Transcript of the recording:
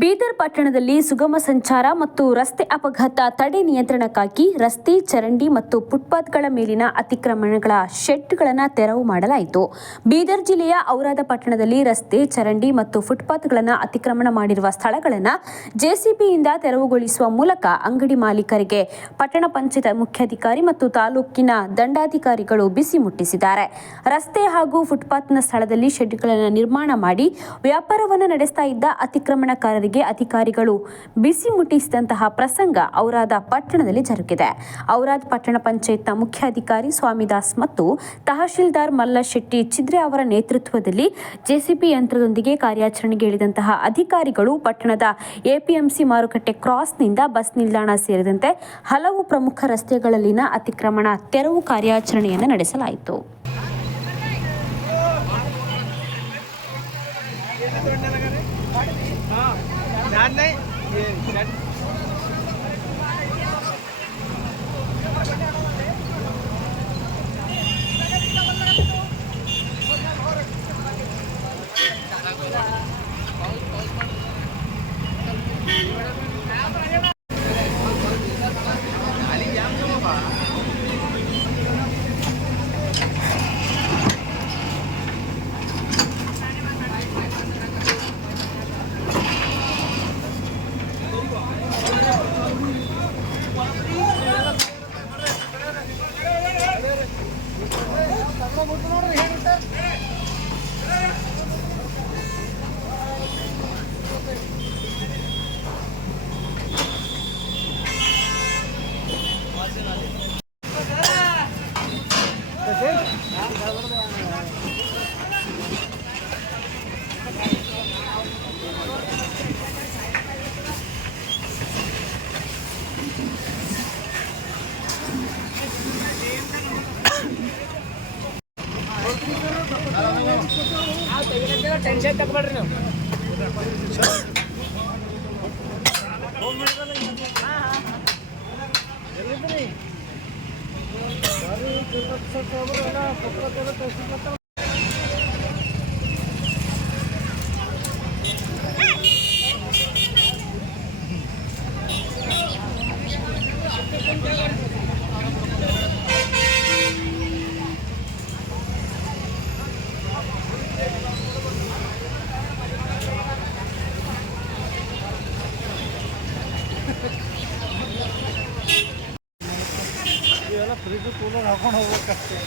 ಬೀದರ್ ಪಟ್ಟಣದಲ್ಲಿ ಸುಗಮ ಸಂಚಾರ ಮತ್ತು ರಸ್ತೆ ಅಪಘಾತ ತಡೆ ನಿಯಂತ್ರಣಕ್ಕಾಗಿ ರಸ್ತೆ, ಚರಂಡಿ ಮತ್ತು ಫುಟ್ಪಾತ್ಗಳ ಮೇಲಿನ ಅತಿಕ್ರಮಣಗಳ ಶೆಡ್ಗಳನ್ನು ತೆರವು ಮಾಡಲಾಯಿತು. ಬೀದರ್ ಜಿಲ್ಲೆಯ ಔರಾದ ಪಟ್ಟಣದಲ್ಲಿ ರಸ್ತೆ, ಚರಂಡಿ ಮತ್ತು ಫುಟ್ಪಾತ್ಗಳನ್ನು ಅತಿಕ್ರಮಣ ಮಾಡಿರುವ ಸ್ಥಳಗಳನ್ನು ಜೆಸಿಬಿಯಿಂದ ತೆರವುಗೊಳಿಸುವ ಮೂಲಕ ಅಂಗಡಿ ಮಾಲೀಕರಿಗೆ ಪಟ್ಟಣ ಪಂಚಾಯತ್ ಮುಖ್ಯಾಧಿಕಾರಿ ಮತ್ತು ತಾಲೂಕಿನ ದಂಡಾಧಿಕಾರಿಗಳು ಬಿಸಿ ಮುಟ್ಟಿಸಿದ್ದಾರೆ. ರಸ್ತೆ ಹಾಗೂ ಫುಟ್ಪಾತ್ನ ಸ್ಥಳದಲ್ಲಿ ಶೆಡ್ಗಳನ್ನು ನಿರ್ಮಾಣ ಮಾಡಿ ವ್ಯಾಪಾರವನ್ನು ನಡೆಸ್ತಾ ಇದ್ದ ಅತಿಕ್ರಮಣಕಾರರಿಗೆ ಅಧಿಕಾರಿಗಳು ಬಿಸಿ ಮುಟ್ಟಿಸಿದಂತಹ ಪ್ರಸಂಗ ಔರಾದ ಪಟ್ಟಣದಲ್ಲಿ ಜರುಗಿದೆ. ಔರಾದ್ ಪಟ್ಟಣ ಪಂಚಾಯತ್ನ ಮುಖ್ಯಾಧಿಕಾರಿ ಸ್ವಾಮಿದಾಸ್ ಮತ್ತು ತಹಶೀಲ್ದಾರ್ ಮಲ್ಲಶೆಟ್ಟಿ ಚಿದ್ರೆ ಅವರ ನೇತೃತ್ವದಲ್ಲಿ ಜೆಸಿಬಿ ಯಂತ್ರದೊಂದಿಗೆ ಕಾರ್ಯಾಚರಣೆಗೆ ಇಳಿದಂತಹ ಅಧಿಕಾರಿಗಳು ಪಟ್ಟಣದ ಎಪಿಎಂಸಿ ಮಾರುಕಟ್ಟೆ ಕ್ರಾಸ್ನಿಂದ ಬಸ್ ನಿಲ್ದಾಣ ಸೇರಿದಂತೆ ಹಲವು ಪ್ರಮುಖ ರಸ್ತೆಗಳಲ್ಲಿನ ಅತಿಕ್ರಮಣ ತೆರವು ಕಾರ್ಯಾಚರಣೆಯನ್ನು ನಡೆಸಲಾಯಿತು. ಟೆನ್ಷನ್ ತಗೊಳ್ರಿ ನೀವು. ಫ್ರಿಜ್ ಕೂಲರ್ ಹಾಕೊಂಡು ಹೋಗ್ಬೇಕಷ್ಟೇ.